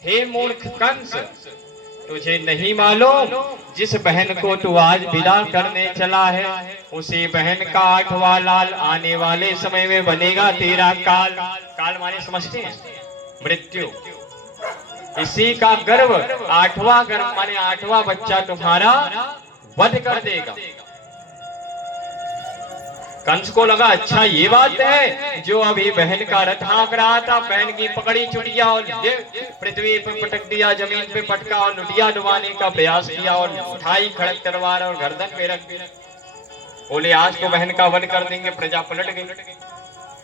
हे मूर्ख कंस, तुझे नहीं मालूम जिस बहन को तू आज विदा करने चला है, उसी बहन का 8वां लाल आने वाले समय में बनेगा तेरा काल। काल माने समझते हैं? मृत्यु। इसी का गर्भ 8वां गर्भ माने 8वां बच्चा तुम्हारा वध कर देगा। कंस को लगा अच्छा ये बात है, जो अभी बहन का रथ हाँक रहा था, बहन की पकड़ी चुटिया और पृथ्वी पर पटक दिया, जमीन पे पटका और लुटिया डुबाने का प्रयास किया और उठाई खड़क तलवार और गर्दन पे रख दी। बोले आज तो बहन का वध कर देंगे। प्रजा पलट गई।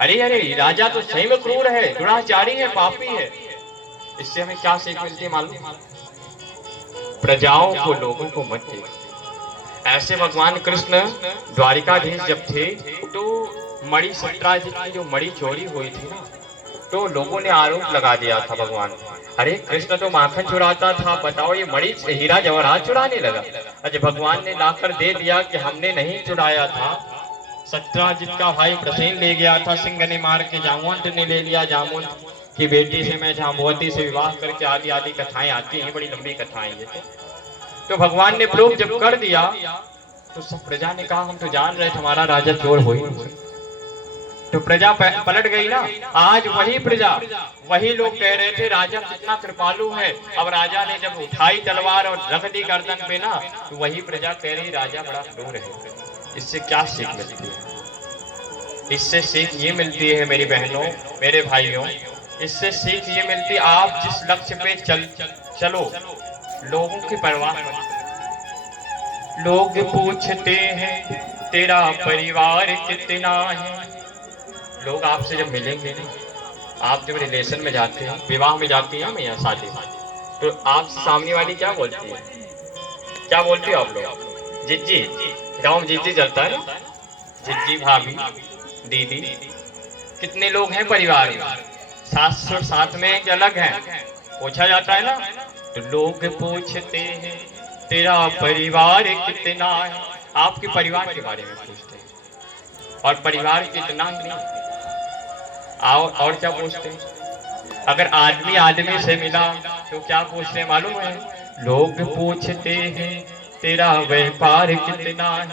अरे अरे राजा तो सही में क्रूर है, दुराचारी है, पापी है। इससे हमें क्या सीख मिलती है मालूम? प्रजाओं को, लोगों को मत देखो। ऐसे भगवान कृष्ण द्वारिकाधीश जब थे तो मणि सत्राजित की जो मणि चोरी हुई थी ना, तो लोगों ने आरोप लगा दिया था भगवान, अरे कृष्ण तो माखन चुराता था, बताओ ये मणि हीरा जवाहरात चुराने लगा। अजय भगवान ने लाकर दे दिया कि हमने नहीं चुराया था, सत्राजित का भाई प्रसेन ले गया था, सिंह ने मार के जामवंत ने ले लिया, जामवंत की बेटी से मैं जाम्बवती से विवाह करके आदि आदि कथाएं आती हैं, बड़ी लंबी कथाएं ये। तो भगवान ने प्रूफ जब कर दिया तो सब प्रजा ने कहा हम तो जान रहे थे हमारा राजा चोर हो ही नहीं। तो प्रजा पलट गई ना। आज वही प्रजा, वही लोग कह रहे थे राजा कितना कृपालु है, अब राजा ने जब उठाई तलवार और रख दी गर्दन पे ना, तो वही प्रजा कह रही राजा बड़ा क्रूर है। इससे क्या सीख मिलती है? इससे सीख ये मिलती है मेरी बहनों, मेरे भाइयों, इससे सीख ये मिलती, आप जिस लक्ष्य पे चलो, लोगों की परवाह मत करो। लोग पूछते हैं तेरा परिवार कितना है। लोग आपसे जब मिलेंगे ना, आप जब रिलेशन में जाते हैं, विवाह में जाती हैं या शादी में, तो आप सामने वाली क्या बोलती है? क्या बोलती हो आप लोग? जिज्जी। गाँव में जिज्जी चलता है ना, जिज्जी, भाभी, दीदी। कितने लोग हैं परिवार में? सास और साथ में एक अलग है, पूछा जाता है ना। तो लोग पूछते हैं तेरा परिवार कितना है। आपके परिवार के बारे में पूछते हैं, और परिवार कितना ही नहीं, आओ और क्या पूछते हैं? अगर आदमी आदमी से मिला तो क्या पूछते हैं मालूम है? लोग पूछते हैं तेरा व्यापार कितना है।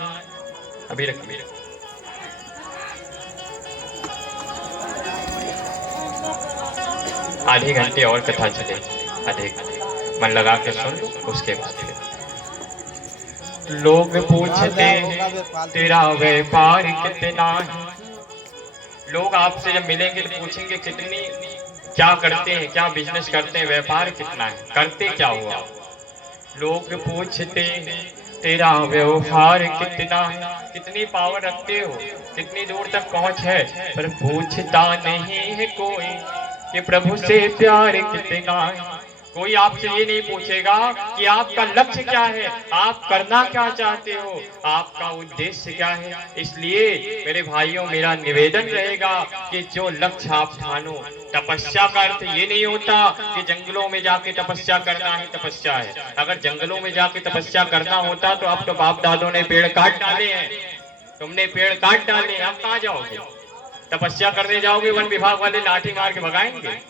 अभी रखिए, आधे घंटे और कथा चलेगी, आधे मन लगा के सुन लो, उसके बाद लोग पूछते हैं तेरा व्यापार कितना है। लोग आपसे जब मिलेंगे तो पूछेंगे कितनी, क्या करते हैं, क्या बिजनेस करते हैं, व्यापार कितना है, करते क्या हुआ। लोग पूछते हैं तेरा व्यवहार कितना है, कितनी पावर रखते हो, कितनी दूर तक पहुंच है। पर पूछता नहीं है कोई कि प्रभु से प्यार कितना है। कोई आपसे ये नहीं पूछेगा कि आपका लक्ष्य क्या है, आप करना क्या चाहते हो, आपका उद्देश्य क्या है। इसलिए मेरे भाइयों, मेरा निवेदन रहेगा कि जो लक्ष्य आप ठानो, तपस्या का अर्थ ये नहीं होता कि जंगलों में जाके तपस्या करना ही तपस्या है। अगर जंगलों में जाके तपस्या करना होता तो अब तो बाप दादों ने पेड़ काट डाले हैं, तुमने पेड़ काट डाले, अब कहाँ जाओगे? तपस्या करने जाओगे, वन विभाग वाले लाठी मार के भगाएंगे।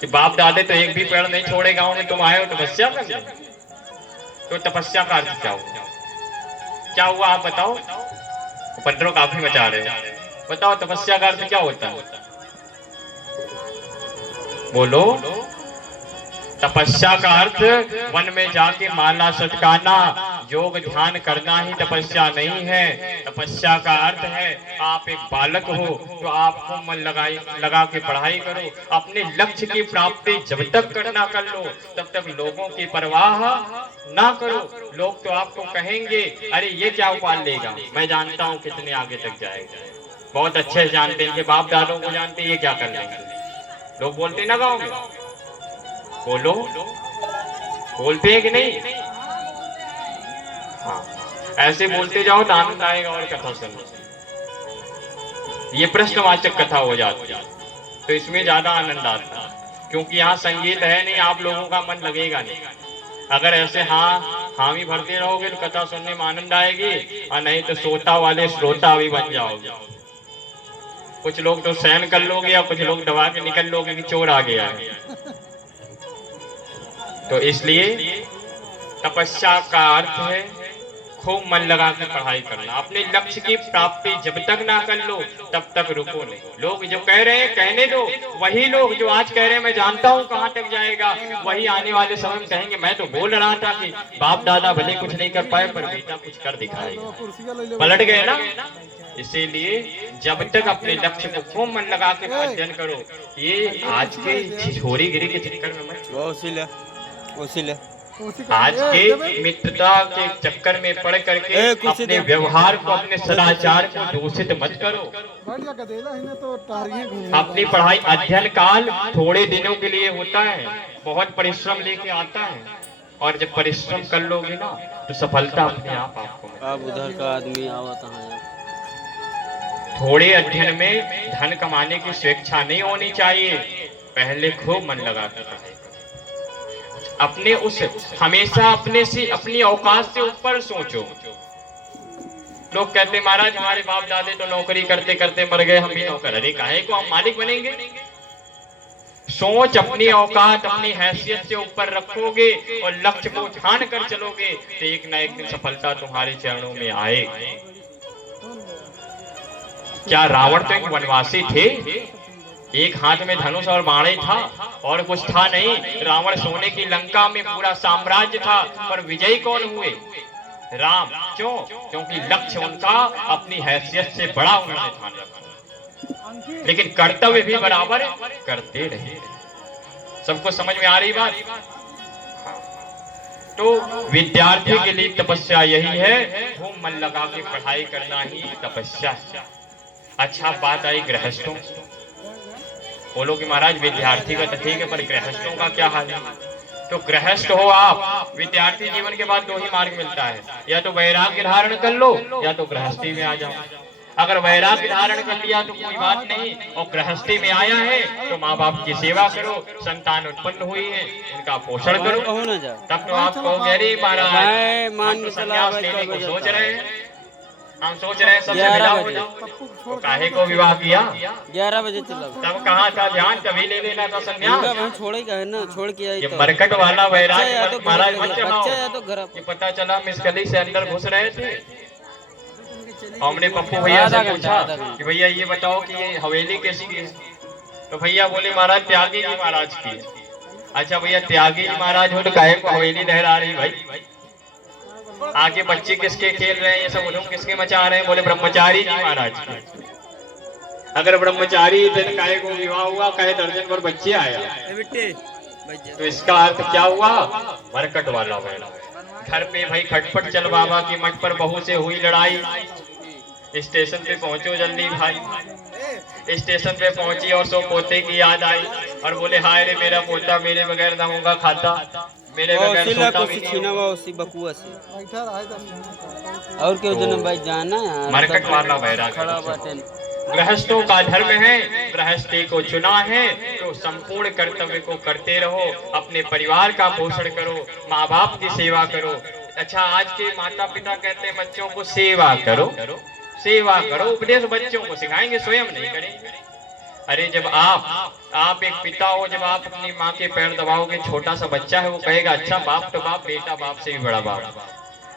कि बाप दादे तो एक भी पेड़ नहीं छोड़े गांव में, तुम आए हो तपस्या करने। तो तपस्या का अर्थ क्या हुआ? क्या हुआ आप बताओ? उपद्रव काफी मचा रहे हो, बताओ तपस्या का अर्थ क्या होता है? बोलो। तपस्या का अर्थ वन में जाके माला सटकाना, योग ध्यान करना ही तपस्या नहीं है। तपस्या का अर्थ है आप एक बालक हो तो आपको मन लगा के पढ़ाई करो, अपने लक्ष्य की प्राप्ति जब तक करना कर लो, तब तक लोगों की परवाह ना करो। लोग तो आपको कहेंगे अरे ये क्या उपाय लेगा, मैं जानता हूँ कितने आगे तक जाएगा। बहुत अच्छे से जानते हैं, बाप दादों को जानते हैं ये क्या कर लेंगे। लोग बोलते ना गाँव में, बोलो, बोलते हैं कि नहीं? हाँ, ऐसे बोलते जाओ तो आनंद आएगा और कथा सुनने। ये प्रश्नवाचक कथा हो जाती है तो इसमें ज्यादा आनंद आता है, क्योंकि यहाँ संगीत है नहीं, आप लोगों का मन लगेगा नहीं। अगर ऐसे हामी भरते रहोगे तो कथा सुनने में आनंद आएगी, और नहीं तो सोता वाले श्रोता भी बन जाओगे। कुछ लोग तो सहन कर लोगे और कुछ लोग दबा के निकल लोगे कि चोर आ गया है। तो इसलिए तपस्या का अर्थ है खूब मन लगा कर पढ़ाई करना। अपने लक्ष्य की प्राप्ति जब तक ना कर लो तब तक रुको नहीं। लोग जो कह रहे हैं कहने दो। वही लोग जो आज कह रहे हैं मैं जानता हूँ कहाँ तक जाएगा, वही आने वाले समय में कहेंगे मैं तो बोल रहा था कि बाप दादा भले कुछ नहीं कर पाए पर बेटा कुछ कर दिखाएगा। पलट गए ना। इसीलिए जब तक अपने लक्ष्य को खूब मन लगा के अध्ययन करो। ये आज के छिछोरीगिरी के चक्कर में मत, आज के मित्रता के चक्कर में पड़ करके अपने व्यवहार को, अपने सदाचार को दूषित मत करो। अपनी पढ़ाई अध्ययन काल थोड़े दिनों के लिए होता है, बहुत परिश्रम लेके आता है, और जब परिश्रम कर लोगे ना तो सफलता अपने आप आपको। अब उधर का आदमी आवता है। थोड़े अध्ययन में धन कमाने की स्वेच्छा नहीं होनी चाहिए। पहले खूब मन लगा कर पढ़ाई करो। अपने उस हमेशा अपने से, अपनी औकात से ऊपर सोचो। लोग कहते महाराज हमारे बाप दादे तो नौकरी करते करते मर गए, हम भी नौकर। अरे काहे को हम मालिक बनेंगे? सोच अपनी औकात, अपनी हैसियत से ऊपर रखोगे और लक्ष्य को ठान कर चलोगे तो एक ना एक दिन सफलता तुम्हारे चरणों में आएगी। क्या रावण तो एक वनवासी थे? एक हाथ में धनुष और बाण था और कुछ था नहीं। रावण सोने की लंका में पूरा साम्राज्य था, पर विजयी कौन हुए? राम। क्यों? क्योंकि लक्ष्य उनका अपनी हैसियत से बड़ा उन्होंने ठान रखा, लेकिन कर्तव्य भी बराबर करते रहे। सबको समझ में आ रही बात? तो विद्यार्थी के लिए तपस्या यही है, खूब मन लगा के पढ़ाई करना ही तपस्या। अच्छा बात आई गृहस्थों। बोलो कि महाराज विद्यार्थी का तो ठीक है पर गृहस्थों का क्या हाल है? तो गृहस्थ हो आप, विद्यार्थी जीवन के बाद दो ही मार्ग मिलता है, या तो वैराग्य धारण कर लो या तो गृहस्थी में आ जाओ। अगर वैराग्य धारण कर लिया तो कोई बात नहीं, और गृहस्थी में आया है तो माँ बाप की सेवा करो। संतान उत्पन्न हुई है उनका पोषण करो, तब तो आप कहोगे अरे महाराज संन्यास लेने को सोच रहे हैं, हम सोच रहे हैं सबसे विदा हो जाओ। तो काहे को विवाह किया? 11 बजे चला। तब कहाँ था ध्यान? कभी ले लेना था संन्यास। छोड़ ही गए ना, छोड़ के आई। ये मरकट वाला वैराग्य तो महाराज मत जमाओ। तो घर ये पता चला मिसगली से अंदर घुस रहे थे। हमने पप्पू भैया से पूछा कि भैया ये बताओ कि ये हवेली कैसी है? तो भैया बोले महाराज त्यागी जी महाराज की। अच्छा भैया त्यागी जी महाराज हो तो काहे को हवेली लहरा रही भाई? आगे बच्चे किसके खेल रहे हैं, ये सब उधम किसके मचा रहे हैं? बोले ब्रह्मचारी जी महाराज के। अगर ब्रह्मचारी थे तो काहे को विवाह हुआ, काहे दर्जन पर बच्चे आया? तो इसका अर्थ क्या हुआ? मरकट वाला वाला घर पे भाई खटपट चल बाबा की मठ पर बहू से हुई लड़ाई। स्टेशन पे पहुंचो जल्दी भाई। स्टेशन पे पहुंची और सो पोते की याद आई और बोले हाय रे मेरा पोता मेरे बगैर ना होगा खाता, मेरे बगैर सोता भी नहीं। बकुआ से और क्यों जन्म भाई जाना है। मरकट वाला वैराग्य गृहस्थों का धर्म है। गृहस्थी को चुना है तो संपूर्ण कर्तव्य को करते रहो। अपने परिवार का पोषण करो, माँ बाप की सेवा करो। अच्छा आज के माता पिता कहते हैं बच्चों को सेवा करो, सेवा करो। उपदेश बच्चों को सिखाएंगे, स्वयं नहीं करेंगे। अरे जब आप एक पिता हो, जब आप अपनी माँ के पैर दबाओगे, छोटा सा बच्चा है वो कहेगा अच्छा बाप तो बाप, बेटा बाप से भी बड़ा बाप।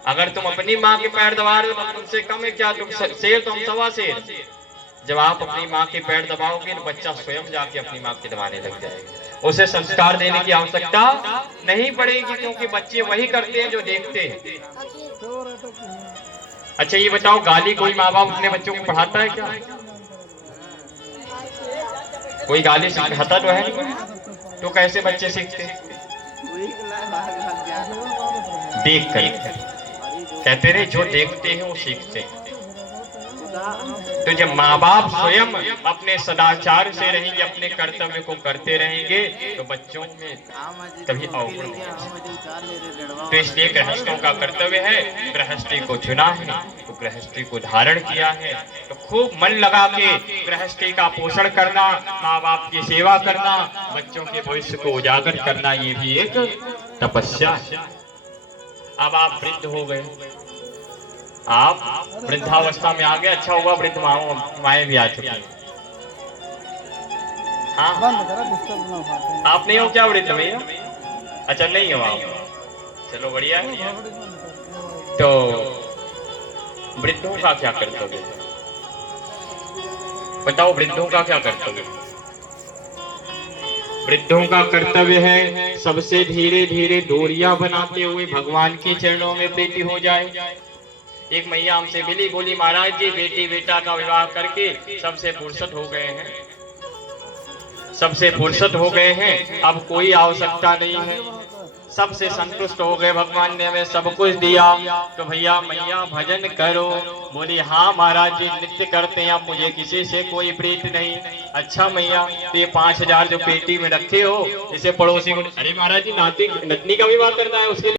अगर तुम अपनी माँ के पैर दबा रहे हो तो तुमसे कम है क्या? तुम शेर तो हम सवा शेर। जब आप अपनी माँ के पैर दबाओगे तो बच्चा स्वयं जाके अपनी माँ के दबाने लग जाएगा। उसे संस्कार देने की आवश्यकता नहीं पड़ेगी, क्योंकि बच्चे वही करते हैं जो देखते हैं। अच्छा ये बताओ गाली कोई माँ बाप अपने बच्चों को पढ़ाता है क्या? कोई गाली सिखाता तो है नहीं, तो कैसे बच्चे सीखते? देख कर। कहते रहे जो देखते हैं वो सीखते हैं। तो जब माँ बाप स्वयं अपने सदाचार से रहेंगे, अपने कर्तव्य को करते रहेंगे तो बच्चों में कभी अवगुण नहीं। तो इसलिए गृहस्थों का कर्तव्य है, गृहस्थी को चुना है तो गृहस्थी को धारण किया है तो खूब मन लगा के गृहस्थी का पोषण करना, माँ बाप की सेवा करना, बच्चों के भविष्य को उजागर करना, ये भी एक तपस्या है। अब आप वृद्ध हो गए, आप वृद्धावस्था में आ गए। अच्छा हुआ वृद्ध माएं भी आ चुकी हैं। हाँ बंद करो, डिस्टर्ब ना उठाते हैं। आप नहीं हो क्या वृद्ध भैया? अच्छा नहीं हो आप, चलो बढ़िया है। तो वृद्धों का क्या कर्तव्य है बताओ, वृद्धों का क्या कर्तव्य है? वृद्धों का कर्तव्य है सबसे धीरे धीरे दूरियां बनाते हुए भगवान के चरणों में प्रीति हो जाए। एक मैया हमसे मिली, बोली महाराज जी बेटी बेटा का विवाह करके सबसे फुर्सत हो गए हैं, सबसे फुर्सत हो गए हैं, अब कोई आवश्यकता नहीं है, सबसे संतुष्ट हो गए, भगवान ने हमें सब कुछ दिया, तो भैया मैया भजन करो। बोली हाँ महाराज जी नित्य करते हैं, अब मुझे किसी से कोई प्रीत नहीं। अच्छा मैया तो ये 5,000 जो पेटी में रखे हो इसे पड़ोसी को, अरे महाराज जी नाती नतनी का विवाह करना है उसके लिए